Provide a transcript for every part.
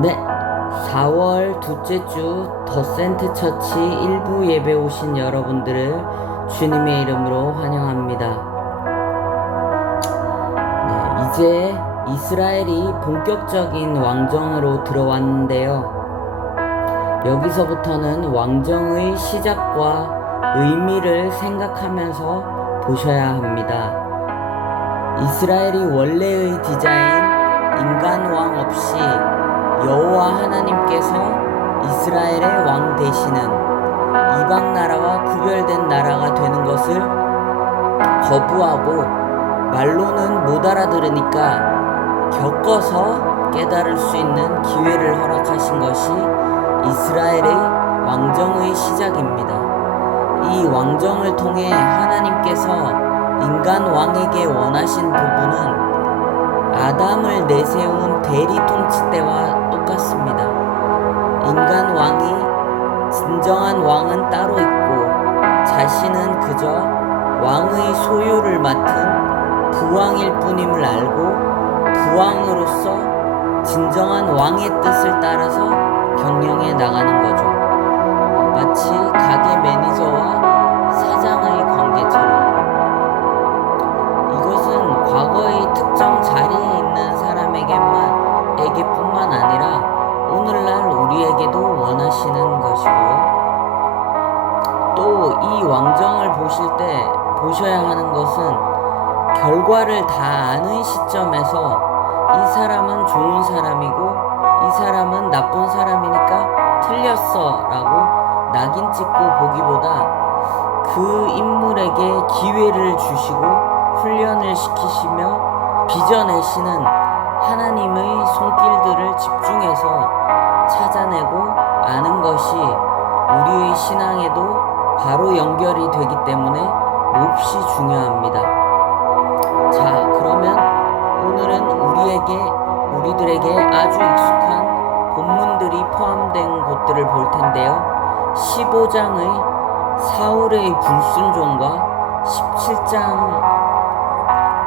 네, 4월 둘째 주 더센트 처치 일부 예배 오신 여러분들을 주님의 이름으로 환영합니다. 네, 이제 이스라엘이 본격적인 왕정으로 들어왔는데요. 여기서부터는 왕정의 시작과 의미를 생각하면서 보셔야 합니다. 이스라엘이 원래의 디자인, 인간 왕 없이 여호와 하나님께서 이스라엘의 왕 되시는 이방 나라와 구별된 나라가 되는 것을 거부하고 말로는 못 알아들으니까 겪어서 깨달을 수 있는 기회를 허락하신 것이 이스라엘의 왕정의 시작입니다. 이 왕정을 통해 하나님께서 인간 왕에게 원하신 부분은 아담을 내세운 대리 통치 때와 똑같습니다. 인간 왕이 진정한 왕은 따로 있고 자신은 그저 왕의 소유를 맡은 부왕일 뿐임을 알고 부왕으로서 진정한 왕의 뜻을 따라서 경영해 나가는 거죠. 마치 가게 매니저와 사장의 관계처럼. 이것은 과거의 특정 자리에 있는 사람에게뿐만 아니라 오늘날 우리에게도 원하시는 것이고요. 또 이 왕정을 보실 때 보셔야 하는 것은 결과를 다 아는 시점에서 이 사람은 좋은 사람이고 이 사람은 나쁜 사람이니까 틀렸어 라고 낙인 찍고 보기보다 그 인물에게 기회를 주시고 훈련을 시키시며 빚어내시는 하나님의 손길들을 집중해서 찾아내고 아는 것이 우리의 신앙에도 바로 연결이 되기 때문에 몹시 중요합니다. 자, 그러면 오늘은 우리들에게 아주 익숙한 본문들이 포함된 곳들을 볼 텐데요. 15장의 사울의 불순종과 17장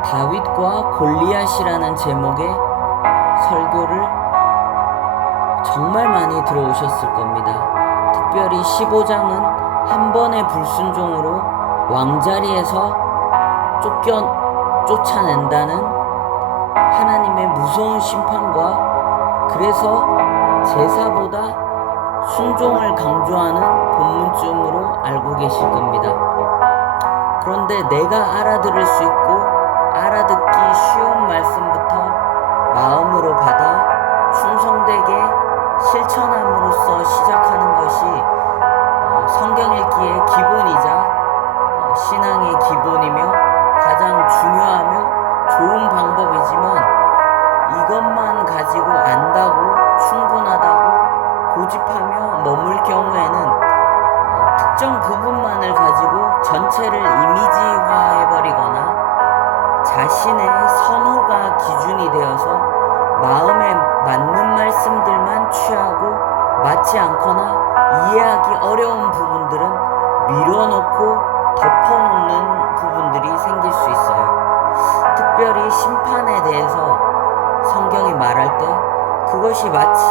다윗과 골리앗이라는 제목의 설교를 정말 많이 들어오셨을 겁니다. 특별히 15장은 한 번의 불순종으로 왕자리에서 쫓아낸다는 하나님의 무서운 심판과 그래서 제사보다 순종을 강조하는 본문쯤으로 알고 계실 겁니다. 그런데 내가 알아들을 수 있고 알아듣기 쉬운 말씀부터 마음으로 받아 충성되게 실천함으로써 시작하는 것이 성경 읽기의 기본이자 신앙의 기본이며 가장 중요하며 좋은 방법이지만 이것만 가지고 안다고 충분하다고 고집하며 머물 경우에는 특정 부분만을 가지고 전체를 이미지화해버리거나 자신의 선호가 기준이 되어서 마음에 맞는 말씀들만 취하고 맞지 않거나 이해하기 어려운 부분들은 밀어놓고 덮어놓는 부분들이 생길 수 있어요. 특별히 심판에 대해서 성경이 말할 때 그것이 마치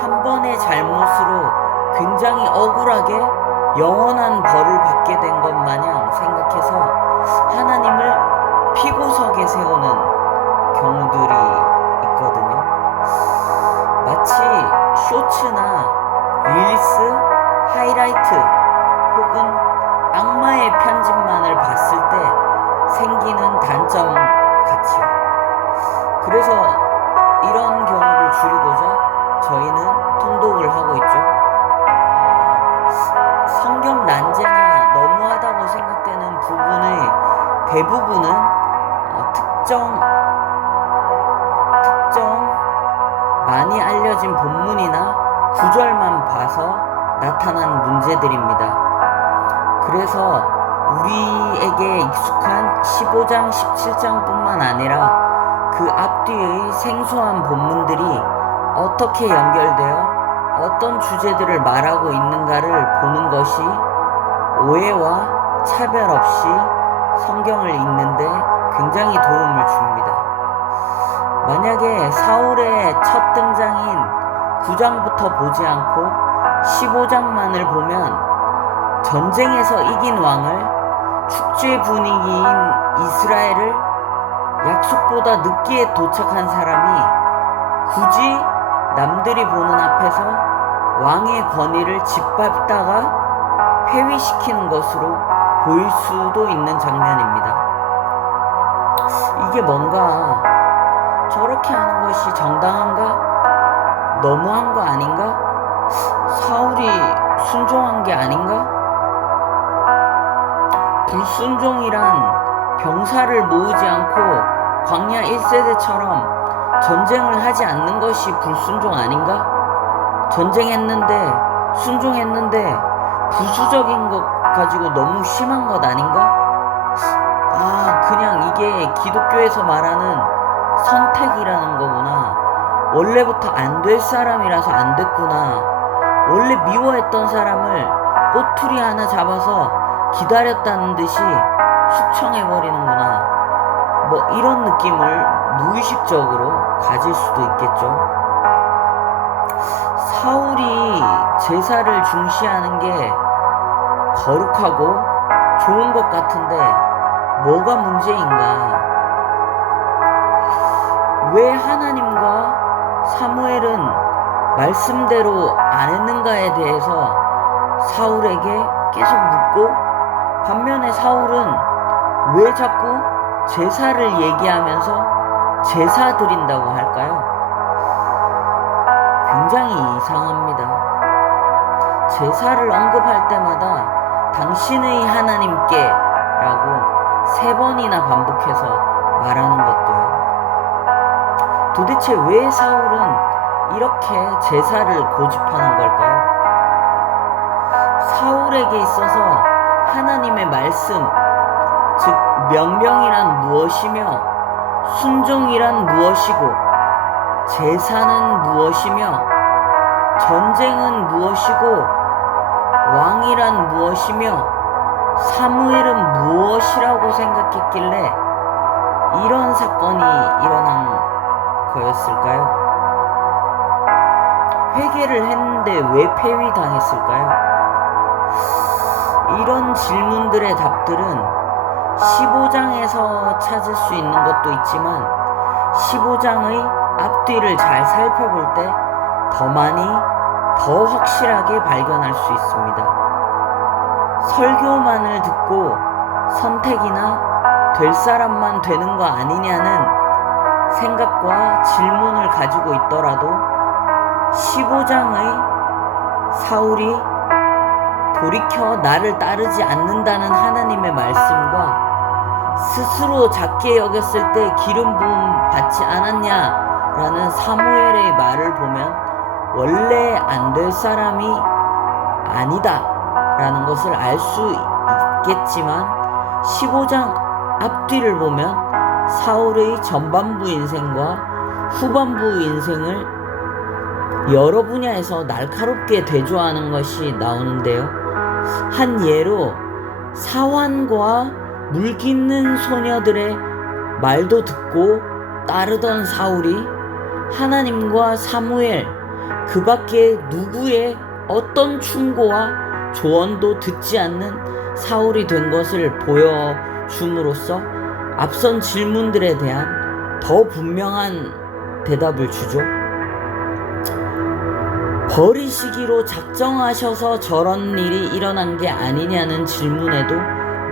한 번의 잘못으로 굉장히 억울하게 영원한 벌을 받게 된 것 마냥 생각해서 하나님을 피고석에 세우는 경우들이 있거든요. 마치 쇼츠나 릴스, 하이라이트 혹은 악마의 편집만을 봤을 때 생기는 단점 같이요. 그래서 이런 경우를 줄이고자 저희는 통독을 하고 있죠. 성경 난제나 너무하다고 생각되는 부분의 대부분은 특정 많이 알려진 본문이나 구절만 봐서 나타난 문제들입니다. 그래서 우리에게 익숙한 15장, 17장뿐만 아니라 그 앞뒤의 생소한 본문들이 어떻게 연결되어 어떤 주제들을 말하고 있는가를 보는 것이 오해와 차별 없이 성경을 읽는데 굉장히 도움을 줍니다. 만약에 사울의 첫 등장인 9장부터 보지 않고 15장만을 보면 전쟁에서 이긴 왕을 축제 분위기인 이스라엘을 약속보다 늦게 도착한 사람이 굳이 남들이 보는 앞에서 왕의 권위를 짓밟다가 폐위시키는 것으로 보일 수도 있는 장면입니다. 이게 뭔가 저렇게 하는 것이 정당한가? 너무한 거 아닌가? 사울이 순종한 게 아닌가? 불순종이란 병사를 모으지 않고 광야 1세대처럼 전쟁을 하지 않는 것이 불순종 아닌가? 전쟁했는데 순종했는데 부수적인 것 가지고 너무 심한 것 아닌가? 그냥 이게 기독교에서 말하는 선택이라는 거구나. 원래부터 안 될 사람이라서 안 됐구나. 원래 미워했던 사람을 꼬투리 하나 잡아서 기다렸다는 듯이 숙청해버리는구나. 뭐 이런 느낌을 무의식적으로 가질 수도 있겠죠. 사울이 제사를 중시하는 게 거룩하고 좋은 것 같은데 뭐가 문제인가? 왜 하나님과 사무엘은 말씀대로 안 했는가에 대해서 사울에게 계속 묻고, 반면에 사울은 왜 자꾸 제사를 얘기하면서 제사 드린다고 할까요? 굉장히 이상합니다. 제사를 언급할 때마다 당신의 하나님께 라고 3번이나 반복해서 말하는 것도요. 도대체 왜 사울은 이렇게 제사를 고집하는 걸까요? 사울에게 있어서 하나님의 말씀, 즉 명령이란 무엇이며 순종이란 무엇이고 제사는 무엇이며 전쟁은 무엇이고 왕이란 무엇이며 사무엘은 무엇이라고 생각했길래 이런 사건이 일어난 거였을까요? 회개를 했는데 왜 폐위당했을까요? 이런 질문들의 답들은 15장에서 찾을 수 있는 것도 있지만 15장의 앞뒤를 잘 살펴볼 때 더 많이, 더 확실하게 발견할 수 있습니다. 설교만을 듣고 선택이나 될 사람만 되는 거 아니냐는 생각과 질문을 가지고 있더라도 15장의 사울이 돌이켜 나를 따르지 않는다는 하나님의 말씀과 스스로 작게 여겼을 때 기름 부음 받지 않았냐라는 사무엘의 말을 보면 원래 안 될 사람이 아니다 라는 것을 알 수 있겠지만 15장 앞뒤를 보면 사울의 전반부 인생과 후반부 인생을 여러 분야에서 날카롭게 대조하는 것이 나오는데요. 한 예로 사환과 물깃는 소녀들의 말도 듣고 따르던 사울이 하나님과 사무엘 그 밖에 누구의 어떤 충고와 조언도 듣지 않는 사울이 된 것을 보여줌으로써 앞선 질문들에 대한 더 분명한 대답을 주죠. 버리시기로 작정하셔서 저런 일이 일어난 게 아니냐는 질문에도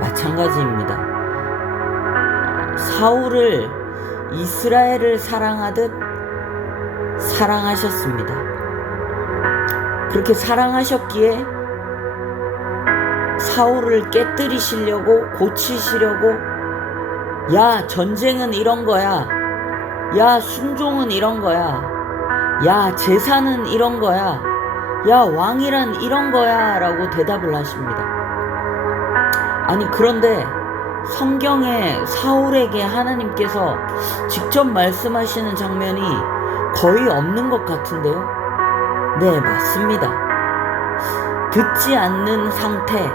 마찬가지입니다. 사울을 이스라엘을 사랑하듯 사랑하셨습니다. 그렇게 사랑하셨기에 사울을 깨뜨리시려고, 고치시려고, 야, 전쟁은 이런 거야. 야, 순종은 이런 거야. 야, 제사는 이런 거야. 야, 왕이란 이런 거야 라고 대답을 하십니다. 아니, 그런데 성경에 사울에게 하나님께서 직접 말씀하시는 장면이 거의 없는 것 같은데요. 네, 맞습니다. 듣지 않는 상태,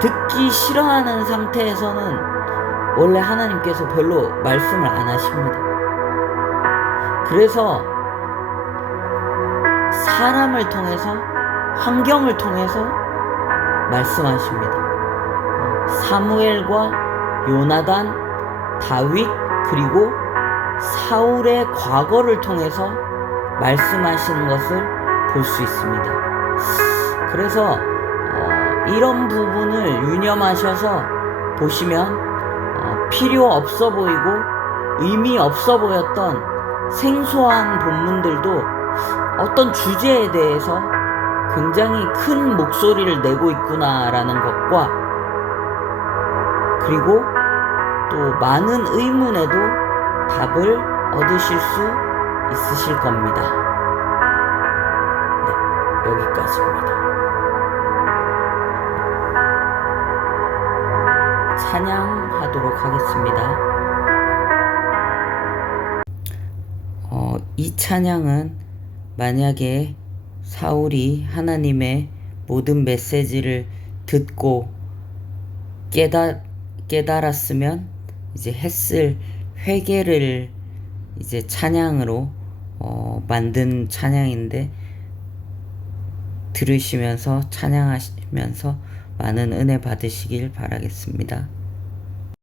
듣기 싫어하는 상태에서는 원래 하나님께서 별로 말씀을 안 하십니다. 그래서 사람을 통해서, 환경을 통해서 말씀하십니다. 사무엘과 요나단, 다윗, 그리고 사울의 과거를 통해서 말씀하시는 것을 볼 수 있습니다. 그래서 이런 부분을 유념하셔서 보시면 필요 없어 보이고 의미 없어 보였던 생소한 본문들도 어떤 주제에 대해서 굉장히 큰 목소리를 내고 있구나라는 것과, 그리고 또 많은 의문에도 답을 얻으실 수 있으실 겁니다. 네, 여기까지입니다. 찬양하도록 하겠습니다. 이 찬양은 만약에 사울이 하나님의 모든 메시지를 듣고 깨달았으면 이제 했을 회개를 이제 찬양으로 만든 찬양인데, 들으시면서 찬양하시면서 많은 은혜 받으시길 바라겠습니다.